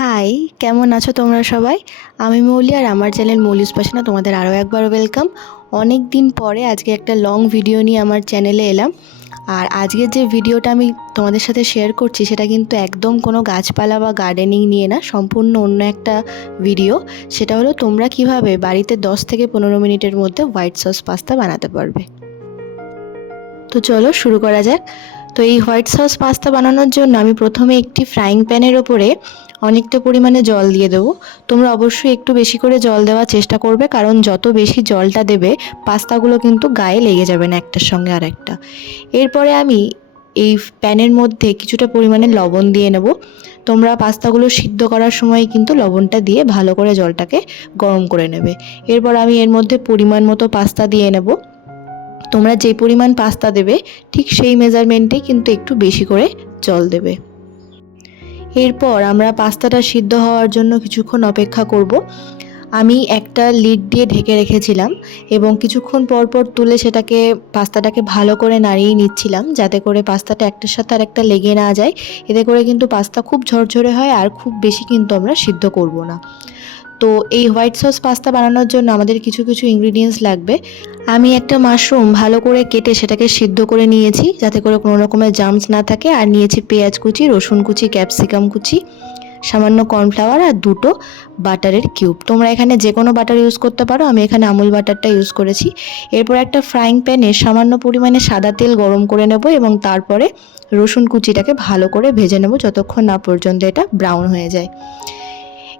High কেমন আছো তোমরা সবাই? আমি মৌলি আর আমার চ্যানেল মৌলিস পাশানা তোমাদের আরও একবার ওয়েলকাম অনেক দিন পরে আজকে একটা লং ভিডিও নিয়ে আমার চ্যানেলে এলাম। আর আজকের যে ভিডিওটা আমি তোমাদের সাথে শেয়ার করছি, সেটা কিন্তু একদম কোনো গাছপালা বা গার্ডেনিং নিয়ে না, সম্পূর্ণ অন্য একটা ভিডিও সেটা হলো তোমরা কীভাবে বাড়িতে 10 থেকে পনেরো মিনিটের মধ্যে হোয়াইট সস পাস্তা বানাতে পারবে। তো চলো শুরু করা যাক। তো এই হোয়াইট সস পাস্তা বানানোর জন্য আমি প্রথমে একটি ফ্রাইং প্যানের ওপরে অনেকটা পরিমাণে জল দিয়ে দেবো। তোমরা অবশ্যই একটু বেশি করে জল দেওয়ার চেষ্টা করবে, কারণ যত বেশি জলটা দেবে, পাস্তাগুলো কিন্তু গায়ে লেগে যাবে না একটার সঙ্গে আর একটা এরপরে আমি এই প্যানের মধ্যে কিছুটা পরিমাণে লবণ দিয়ে নেব। তোমরা পাস্তাগুলো সিদ্ধ করার সময় কিন্তু লবণটা দিয়ে ভালো করে জলটাকে গরম করে নেবে। এরপর আমি এর মধ্যে পরিমাণ মতো পাস্তা দিয়ে নেব। তোমরা যে পরিমাণ পাস্তা দেবে, ঠিক সেই মেজারমেন্টে কিন্তু একটু বেশি করে জল দেবে। এরপর আমরা পাস্তাটা সিদ্ধ হওয়ার জন্য কিছুক্ষণ অপেক্ষা করব। আমি একটা লিড দিয়ে ঢেকে রেখেছিলাম এবং কিছুক্ষণ পর পর তুলে সেটাকে, পাস্তাটাকে ভালো করে নাড়িয়ে নিচ্ছিলাম যাতে করে পাস্তাটা একটার সাথে আর একটা লেগে না যায়। এতে করে কিন্তু পাস্তা খুব ঝরঝরে হয় আর খুব বেশি কিন্তু আমরা সিদ্ধ করব না। তো এই হোয়াইট সস পাস্তা বানানোর জন্য আমাদের কিছু কিছু ইনগ্রিডিয়েন্টস লাগবে। আমি একটা মাশরুম ভালো করে কেটে সেটাকে সিদ্ধ করে নিয়েছি, যাতে করে কোনো রকমের জামস না থাকে। আর নিয়েছি পেঁয়াজ কুচি, রসুন কুচি ক্যাপসিকাম কুচি, সামান্য কর্নফ্লাওয়ার আর দুটো বাটারের কিউব তোমরা এখানে যে কোনো বাটার ইউজ করতে পারো, আমি এখানে আমুল বাটারটা ইউজ করেছি। এরপর একটা ফ্রাইং প্যানে সামান্য পরিমাণে সাদা তেল গরম করে নেব এবং তারপরে রসুন কুচিটাকে ভালো করে ভেজে নেব যতক্ষণ না পর্যন্ত এটা ব্রাউন হয়ে যায়।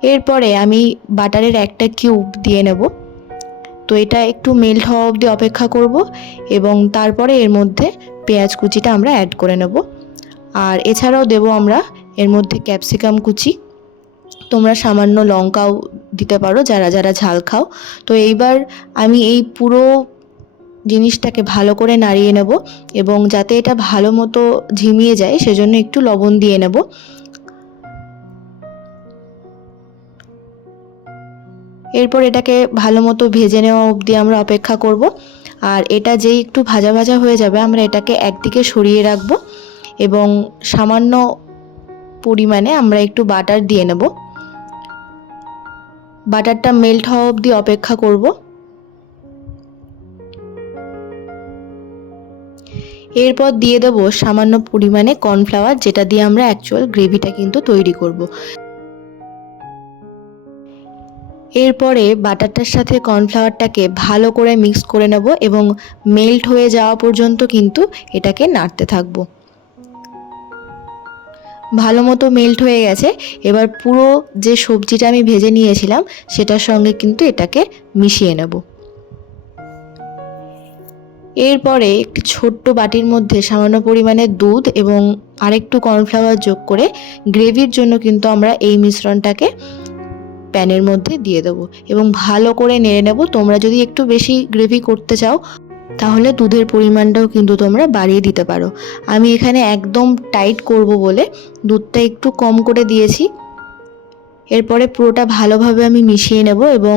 এরপরে আমি বাটারের একটা কিউব দিয়ে নেব। তো এটা একটু মেল্ট হওয়া অবধি অপেক্ষা করব এবং তারপরে এর মধ্যে পেঁয়াজ কুচিটা আমরা অ্যাড করে নেব। আর এছাড়াও দেব আমরা এর মধ্যে ক্যাপসিকাম কুচি। তোমরা সামান্য লঙ্কাও দিতে পারো যারা যারা ঝাল খাও। তো এইবার আমি এই পুরো জিনিসটাকে ভালো করে নাড়িয়ে নেব এবং যাতে এটা ভালো মতো ঝিমিয়ে যায় সেজন্য একটু লবণ দিয়ে নেব। এরপর এটাকে ভালো মতো ভেজে নেওয়া অবধি আমরা অপেক্ষা করব। আর এটা যেই একটু ভাজা ভাজা হয়ে যাবে, আমরা এটাকে একদিকে সরিয়ে রাখব এবং সামান্য পরিমাণে আমরা একটু বাটার দিয়ে নেব। বাটারটা মেল্ট হওয়া অবধি অপেক্ষা করব। এরপর দিয়ে দেবো সামান্য পরিমাণে কর্নফ্লাওয়ার যেটা দিয়ে আমরা অ্যাকচুয়াল গ্রেভিটা কিন্তু তৈরি করব। এরপরে বাটারটার সাথে কর্নফ্লাওয়ারটাকে ভালো করে মিক্স করে নেব এবং মেল্ট হয়ে যাওয়া পর্যন্ত কিন্তু এটাকে নাড়তে থাকব। ভালো মতো মেল্ট হয়ে গেছে। এবার পুরো যে সবজিটা আমি ভেজে নিয়েছিলাম, সেটার সঙ্গে কিন্তু এটাকে মিশিয়ে নেব। এরপরে একটি ছোট্ট বাটির মধ্যে সামান্য পরিমাণে দুধ এবং আরেকটু কর্নফ্লাওয়ার যোগ করে গ্রেভির জন্য কিন্তু আমরা এই মিশ্রণটাকে প্যানের মধ্যে দিয়ে দেবো এবং ভালো করে নেড়ে নেব। তোমরা যদি একটু বেশি গ্রেভি করতে চাও, তাহলে দুধের পরিমাণটাও কিন্তু তোমরা বাড়িয়ে দিতে পারো। আমি এখানে একদম টাইট করব বলে দুধটা একটু কম করে দিয়েছি। এরপরে পুরোটা ভালোভাবে আমি মিশিয়ে নেব এবং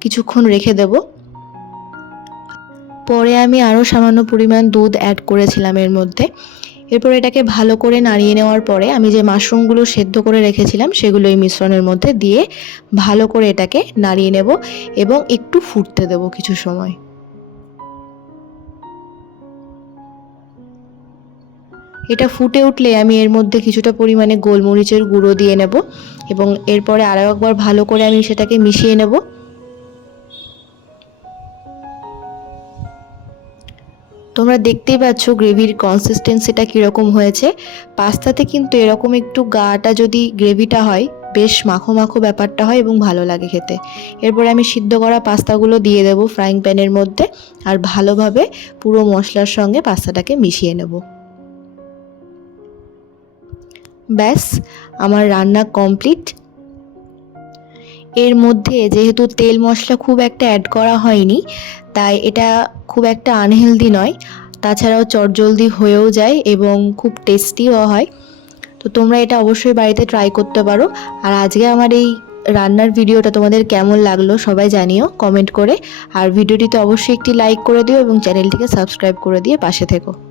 কিছুক্ষণ রেখে দেব। পরে আমি আরও সামান্য পরিমাণ দুধ অ্যাড করেছিলাম এর মধ্যে। এরপর এটাকে ভালো করে নাড়িয়ে নেওয়ার পরে আমি যে মাশরুমগুলো সেদ্ধ করে রেখেছিলাম, সেগুলো এই মিশ্রণের মধ্যে দিয়ে ভালো করে এটাকে নাড়িয়ে নেব এবং একটু ফুটতে দেব কিছু সময়। এটা ফুটে উঠলে আমি এর মধ্যে কিছুটা পরিমাণে গোলমরিচের গুঁড়ো দিয়ে নেব এবং এরপরে আরও একবার ভালো করে আমি সেটাকে মিশিয়ে নেব। তোমরা দেখতেই পাচ্ছ গ্রেভির কনসিস্টেন্সিটা কীরকম হয়েছে। পাস্তাতে কিন্তু এরকম একটু গাটা যদি গ্রেভিটা হয়, বেশ মাখো মাখো ব্যাপারটা হয় এবং ভালো লাগে খেতে। এরপরে আমি সিদ্ধ করা পাস্তাগুলো দিয়ে দেবো ফ্রাইং প্যানের মধ্যে আর ভালোভাবে পুরো মশলার সঙ্গে পাস্তাটাকে মিশিয়ে নেব। ব্যাস, আমার রান্না কমপ্লিট এর মধ্যে যেহেতু তেল মশলা খুব একটা অ্যাড করা হয়নি, তাই এটা খুব একটা আনহেলদি নয়। তাছাড়াও চটজলদি হয়েও যায় এবং খুব টেস্টিও হয়। তো তোমরা এটা অবশ্যই বাড়িতে ট্রাই করতে পারো। আর আজকে আমার এই রান্নার ভিডিওটা তোমাদের কেমন লাগল সবাই জানিও কমেন্ট করে। আর ভিডিওটিতে অবশ্যই একটি লাইক করে দিও এবং চ্যানেলটিকে সাবস্ক্রাইব করে দিয়ে পাশে থেকো।